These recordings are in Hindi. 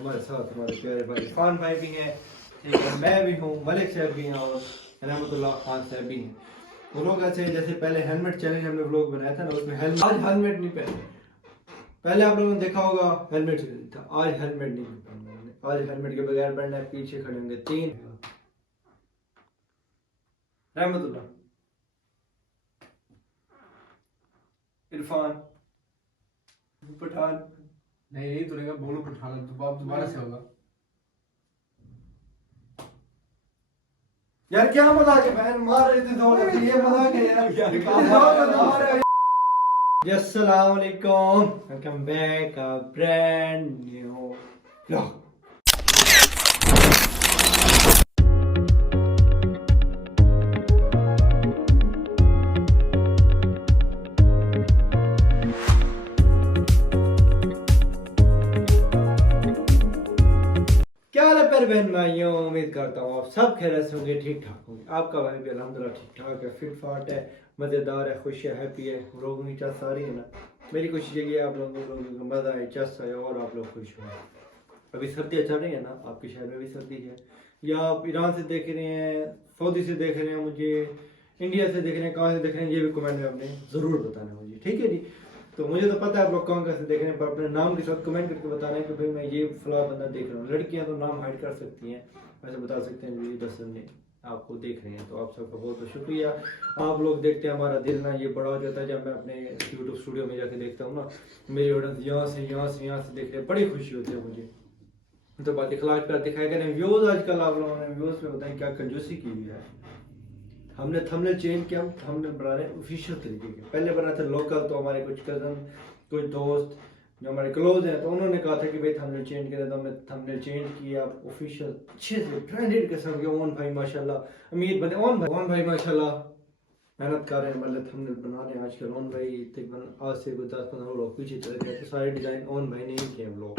हमारे साथ हमारे प्यारे भाई इरफान भाई भी हैं, ठीक है, मैं भी हूँ, मलिक साहब भी हैं और रहमतुल्लाह खान साहब भी हैं। वो लोग ऐसे जैसे पहले हेलमेट चैलेंज हमने व्लॉग बनाया था ना, उसमें हेलमेट आज हेलमेट नहीं पहने। पहले आप लोगों ने देखा होगा हेलमेट चैलेंज था, आज हेलमेट नहीं पहनना हमने। आज हेलमेट के बगैर पहनना है। पीछे खड़े होंगे तीन रहमतुल्लाह, इरफान, पठान। नहीं नहीं तुरेगा बोलो पठान दोबारा से होगा। यार क्या मजाक है, बहन मार रही थी दौड़, ये मजाक है यार। अस्सलाम वालेकुम, welcome back a brand new vlog. क्या हाल है प्यारे बहन भाइयों, उम्मीद करता हूँ आप सब खैरियत से होंगे, ठीक ठाक होंगे। आपका भाई भी अल्हम्दुलिल्लाह ठीक ठाक है, फिट फाट है, मज़ेदार है, खुश है, हैप्पी है। लोगों की चस आ रही है ना, मेरी कोशिश यही है आप लोगों को मज़ा आए, चस आए और आप लोग खुश हों। अभी सर्दियाँ चल रही है ना, आपके शहर में भी सर्दी है, या आप ईरान से देख रहे हैं, सऊदी से देख रहे हैं मुझे, इंडिया से देख रहे हैं, कहाँ से देख रहे हैं, ये भी कमेंट में आपने ज़रूर बताना मुझे, ठीक है जी। तो मुझे तो पता है आप लोग कहाँ से देख रहे हैं, पर अपने नाम के साथ कमेंट करके बताना है कि भाई मैं ये फला बंदा देख रहा हूँ। लड़कियाँ तो नाम हाइड कर सकती हैं, वैसे बता सकते हैं जी दस ने आपको देख रहे हैं। तो आप सबका बहुत बहुत शुक्रिया। आप लोग देखते हैं, हमारा दिल ना ये बड़ा हो जाता है जब मैं अपने यूट्यूब स्टूडियो में जाके देखता हूँ ना, मेरी ऑडियंस यहाँ से देख रहे हैं, बड़ी खुशी होती है मुझे। तो बात इखलाक पर दिखाया करें व्यूज। आजकल आप लोगों ने व्यूज में बताएं क्या कंजूसी की हुई है। हमने थंबनेल चेंज किया, थंबनेल बना रहे हैं ऑफिशियल तरीके के। पहले बना था लोकल, तो हमारे कुछ कज़न, कुछ दोस्त जो हमारे क्लोज हैं, तो उन्होंने कहा था कि भाई थंबनेल चेंज करें, तो हमने थंबनेल चेंज किया ऑफिशियल अच्छे से ब्रांडेड किस्म के। ओन भाई माशाल्लाह अमीर बने, ओन भाई माशाल्लाह मेहनत कर रहे हैं, मतलब थंबनेल बना रहे हैं आजकल। ओन भाई तकरीबन आज से कुछ 10-15 लोग पीछे चले गए, तो सारे डिज़ाइन ओन भाई ने ही किए। लोग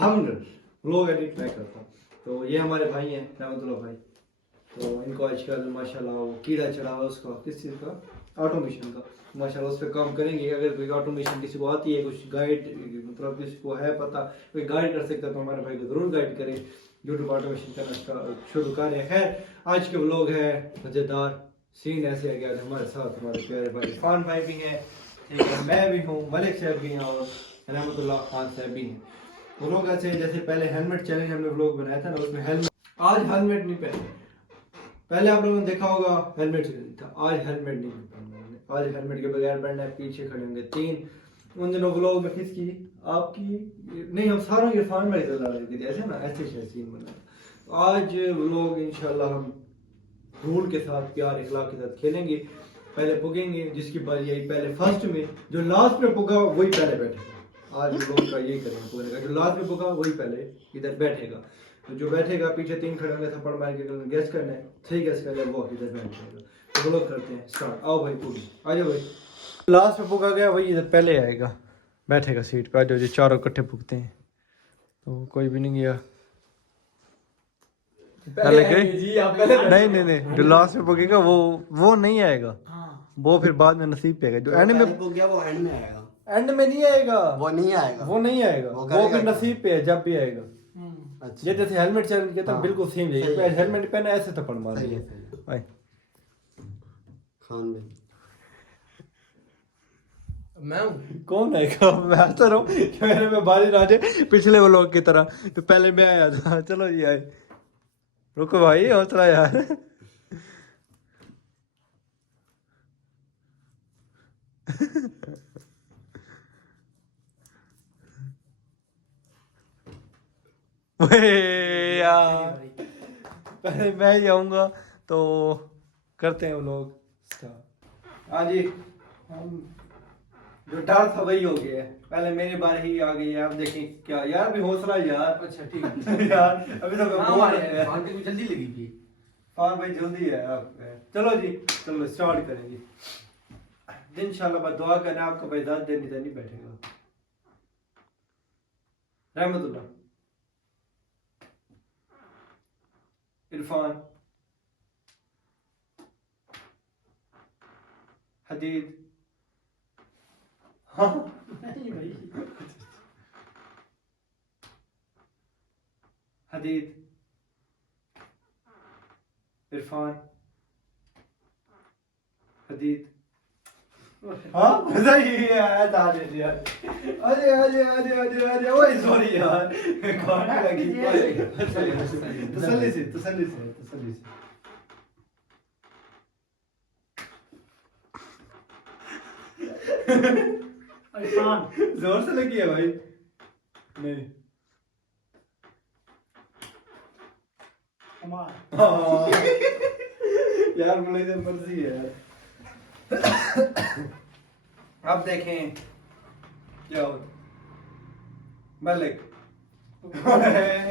थंबनेल लोग एडिट मैं करता हूँ। तो ये हमारे भाई हैं रहमतुल्लाह भाई, तो इनको आजकल माशाल्लाह वो कीड़ा चढ़ा हुआ उसका, किस चीज़ का, ऑटोमेशन का, माशाल्लाह उस पर काम करेंगे। अगर कोई ऑटोमेशन किसी को आती है, कुछ गाइड मतलब किसी को है पता, कोई गाइड कर सकता है, तो हमारे भाई को ज़रूर गाइड करें, यूट्यूब ऑटोमेशन करना शुरू करें। खैर आज के व्लॉग है मज़ेदार, सीन ऐसे है कि हमारे साथ हमारे प्यारे भाई इरफान भाई भी हैं, ठीक है, मैं भी हूँ, मलिक साहब भी हैं और रहमतुल्लाह खान साहब भी हैं। वो लोग ऐसे जैसे पहले हेलमेट चैलेंज हमने व्लॉग बनाया था ना, उसमें हेलमेट आज हेलमेट नहीं पहने। पहले आप लोगों ने देखा होगा हेलमेट था, आज हेलमेट नहीं पहनना हमने। आज हेलमेट के बगैर पहनना है। पीछे खड़े होंगे तीन। उन दिनों व्लॉग में किसकी, आपकी नहीं, हम सारों इरफान भाई से लड़ रहे थे ऐसे ना, ऐसे सीन बना। तो आज व्लॉग इंशाल्लाह हम रूल के साथ, प्यार इखलाक के साथ खेलेंगे। पहले पुगेंगे, जिसकी बारी आई पहले फर्स्ट में, जो लास्ट में पुगा वही पहले बैठेगा। आज लोग का यही करेंगे, पुगने का जो लास्ट में पुगा वही पहले इधर बैठेगा। तो जो बैठेगा, पीछे तीन खड़े होंगे, थप्पड़ मार के गैस करना है, सही गैस कर वो इधर बैठ जाएगा। तो वो लोग करते हैं स्टार्ट। आओ भाई पुगी, आ जाओ भाई। लास्ट में पुगा गया वही इधर पहले आएगा, बैठेगा सीट पे। आ जाओ, जो चारों इकट्ठे पुगते हैं। तो कोई भी नहीं गया पहले गए जी आप पहले नहीं नहीं नहीं, जो लास्ट में पुगेगा वो नहीं आएगा। वो फिर बाद में नसीब पे आएगा। जो एंड में हो गया वो एंड में आएगा, एंड में नहीं आएगा, वो नहीं आएगा, वो नहीं आएगा, वो वो करेगा फिर क्या? नसीब पे है जब भी आएगा। अच्छा ये जैसे हेलमेट चैलेंज किया था, हाँ, बिल्कुल सेम सही यही। है, हेलमेट पहना ऐसे थप्पड़ मार सही दिया है, सही है। भाई। खान भाई मैं हूँ। कौन आएगा, मैं तो रहूं कि मेरे में बारिश आ जाए पिछले व्लॉग की तरह। तो पहले मैं आया था, चलो जी आए। रुको भाई, हौसला यार। ओए यार, पहले मैं ही आऊंगा। तो करते हैं व्लॉग स्टार्ट। हाँ जी, हम जो डर था वही हो गया है। पहले मेरी बारी ही आ गई है, अब देखिए क्या यार, भी हौसला यार। अच्छा ठीक है। यार अभी तो मैं हाँ बोल हमारे रहा फालतू को जल्दी लगी थी। हाँ भाई जल्दी है आप। चलो जी, चलो स्टार्ट करेंगे। इंशाल्लाह बस दुआ करना, आपको भाई दाद देनी देनी बैठेगा। रहमतुल्लाह, इरफान, हदीद, हाँ नहीं भाई हदीद, इरफान, हदीद। हाँ मजा ही है यार, अरे अरे अरे अरे अरे अरे ओए सॉरी यार, खाने लगी। तसल्ली से तसल्ली से तसल्ली से। इरफान, जोर से लगी है भाई। नहीं अमार, हाँ। यार बोले तो मर्जी है यार। अब देखें क्या होता। मलिक।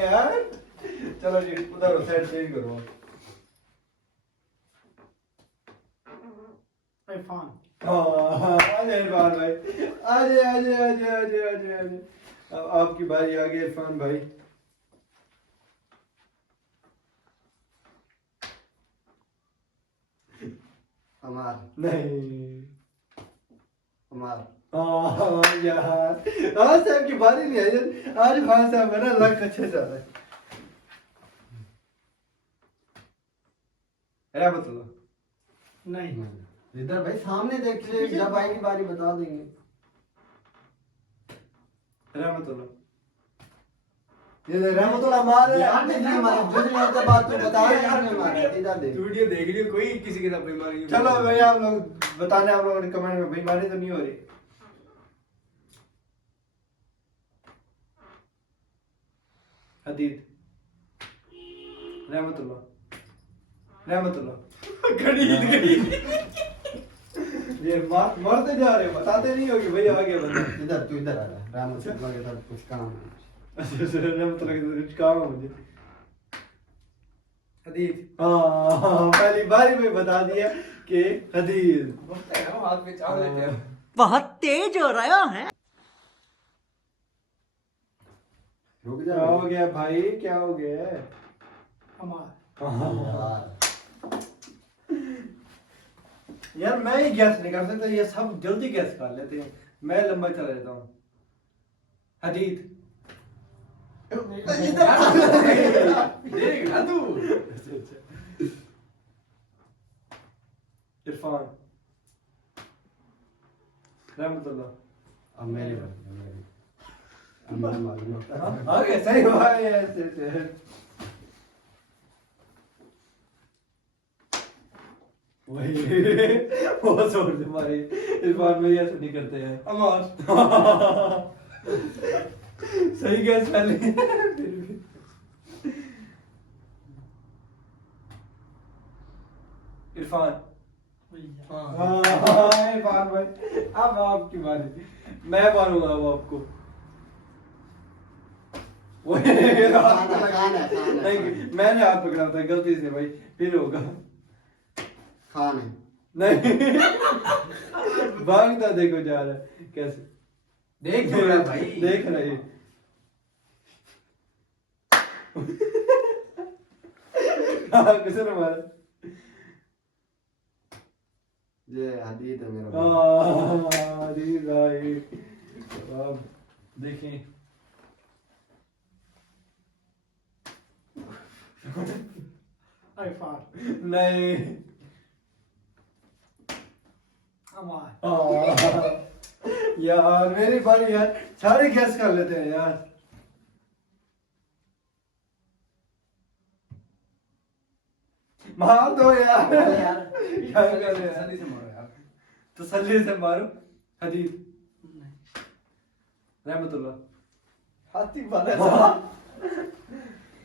यार चलो जी उधर साइड चेंज करो। इरफान, अरे इरफान भाई, आजे आजे आजे आजे आजे आजे। अब आपकी बारी आ गई इरफान भाई। अमार नहीं अमार यार आज साहब की बारी नहीं आई। आज खान साहब है ना, लक अच्छे जा रहा है। रहमतुल्लाह। नहीं, इधर भाई सामने देख ले, जब आएगी बारी बता देंगे। रहमतुल्लाह। ये रहमतुल्लाह मार यार, नहीं हमारे दूसरी और बात तो बता रहे हैं हमने मारा। इधर देख, तू वीडियो देख लियो, कोई किसी के साथ बेईमानी नहीं। चलो भाई आप लोग बताने, आप लोगों ने कमेंट में बेईमानी तो नहीं हो रही। हदीद, रहमतुल्लाह, रहमतुल्लाह। ये मरते जा रहे, बताते नहीं हो कि भाई आगे बंदा। इधर तू इधर आ रहा है। रहमतुल्लाह के साथ कुछ काम है। अच्छा रहमतुल्लाह के कुछ काम है मुझे। हदीद हाँ पहली बारी में बता दिया कि हदीद। बोलते हैं हाथ में चाव लेते हैं। बहुत तेज हो रहा है। रुक क्या जा हो गया भाई, क्या हो गया? अमार, यार। यार मैं ही गैस नहीं कर सकता, ये सब जल्दी गैस कर लेते हैं। मैं लंबा चला लेता हूँ। हदीद, देख ना तू। इरफान, रहमतुल्लाह। अब मेरी बारी। अब मैं मालूम आगे सही भाई ऐसे। वही वो सोच हमारी इरफान में ऐसे नहीं करते हैं। अमार सही गैस पहले। इरफान, इरफान भाई अब आपकी बारी। मैं मारूंगा अब आपको। खान है। नहीं मैंने हाथ पकड़ा था गलती से भाई, फिर होगा। खान है। नहीं भागता देखो जा रहा है कैसे। देख तो रहा भाई। देख रही। किसे ने मारा? ये हदीद है मेरा भाई। हदीद भाई। अब देखें। इरफान, नहीं अमार, यार मेरी बारी यार, सारे गैस कर लेते हैं यार। मार दो यार। यार। क्या कर रहे हैं? तसल्ली से मारो यार। तसल्ली से मारो। हदीद, रहमतुल्लाह। हाथी वाला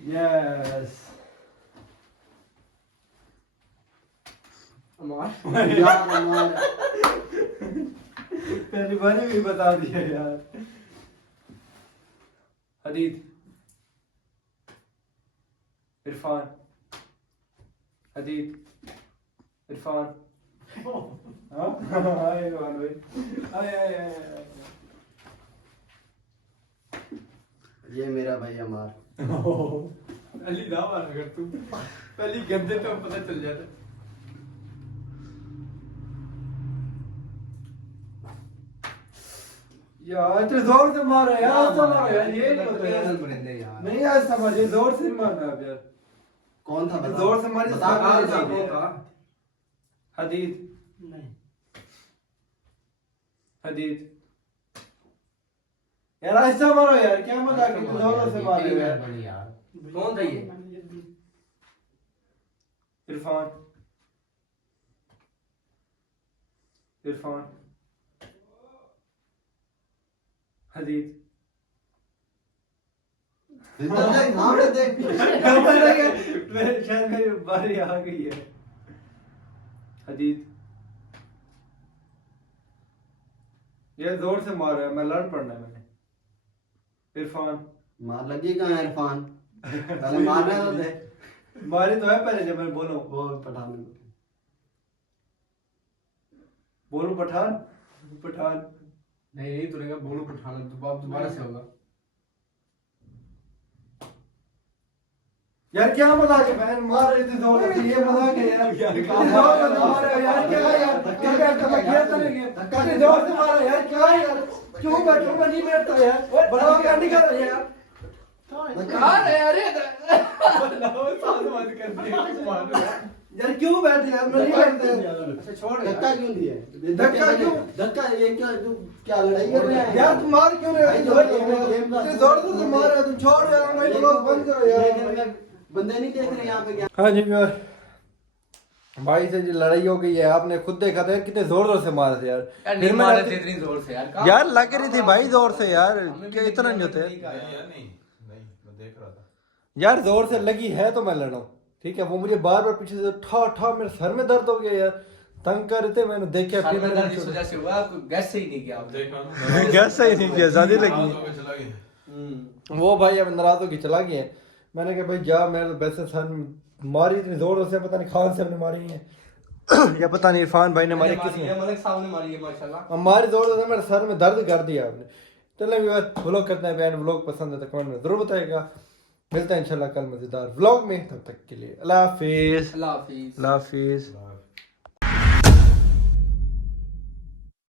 यस। अमार यार अमार। पहली बारी भी बता दिया यार। हदीद, इरफान, हदीद, इरफान। हाँ आए इरफान भाई, आए आए आए आए। ये मेरा भाई अमार। अली ना मार अगर तू पहली गंदे पे पता चल जाता। यार इतने जोर से मारो यार, तो मारो यार, ये नहीं होता यार। परिंदे यार नहीं यार समझे, जोर से नहीं मारना आप यार। कौन था बता? जोर से मारी बता कौन था? हदीद, नहीं। हदीद यार, ऐसा मारो यार, क्या मजाक है, इतने जोर से मार रहे हो यार। यार कौन था ये? इरफान, इरफान, हदीद। इधर देख, नाम तो देख। शायद मेरी बारी आ गई है। हदीद, ये जोर से मार रहा है, मैं लड़ पड़ना है मैंने। इरफान, मार लगी कहाँ है इरफान? पहले मार रहे तो थे। मारी तो है पहले जब मैं बोलूं। वो पठान में। बोलूं पठान, पठान। नहीं तूने कहा बोलो पठान, दोबारा से होगा। यार क्या मजाक है बहन, मार रही थी जोर से, ये मजाक है यार। इतनी जोर से मार रहे हो यार, क्या है यार, क्या बैठता मैं खेल चलेंगे, इतनी जोर से मार रहे हो यार, क्या है यार, क्यों बैठूं मैं, नहीं बैठता यार, बड़ा क्या निकल यार। कहाँ है अरे बनाओ साथ मत कर दे यार क्यों बैठे यार, मैं नहीं बैठता यार। अच्छा छोड़ धक्का क्यों दिया? धक्का क्यों? धक्का ये क्या, तू क्या लड़ाई कर रहा है? यार तुम मार क्यों रहे हो, इतनी जोर से मार रहे हो तुम, छोड़ यार, मैं ब्लॉग बंद करो यार। बंदे नहीं देख रहे यहाँ पे क्या? हाँ जी यार, भाई से जो लड़ाई हो गई है, आपने खुद देखा था कितने जोर जोर से मारे थे यार। यार फिर नहीं मैं मारे थे इतनी जोर से यार। यार लग रही थी भाई जोर से यार, क्या इतना नहीं होते यार नहीं मैं देख रहा था। यार, जोर से लगी है तो मैं लड़ा हूं, ठीक है। वो मुझे बार बार पीछे से ठा ठा, मेरे सर में दर्द हो गया यार, तंग कर रहे थे, मैंने देखा फिर फिर मैंने इस वजह से हुआ, आपको गैस से ही नहीं किया आपने। देखा ना गैस सही नहीं किया, ज्यादा लगी नाराज होकर चला गया। वो भाई अब नाराज होकर चला गया। मैंने कहा भाई जा, मैं तो वैसे सर मारी इतनी जोर से, पता नहीं खान साहब ने मारी है या पता नहीं इरफान भाई ने मारी, किसने मलिक साहब ने मारी है माशाल्लाह। हमारी जोर से मेरे सर में दर्द कर दिया आपने। चलो व्लॉग करते हैं बयान, व्लॉग पसंद है तो कमेंट में जरूर बताएगा। मिलता है इंशाल्लाह कल मजेदार व्लॉग में, तब तक के लिए अल्लाह हाफिज। अल्लाह हाफिज। अल्लाह हाफिज।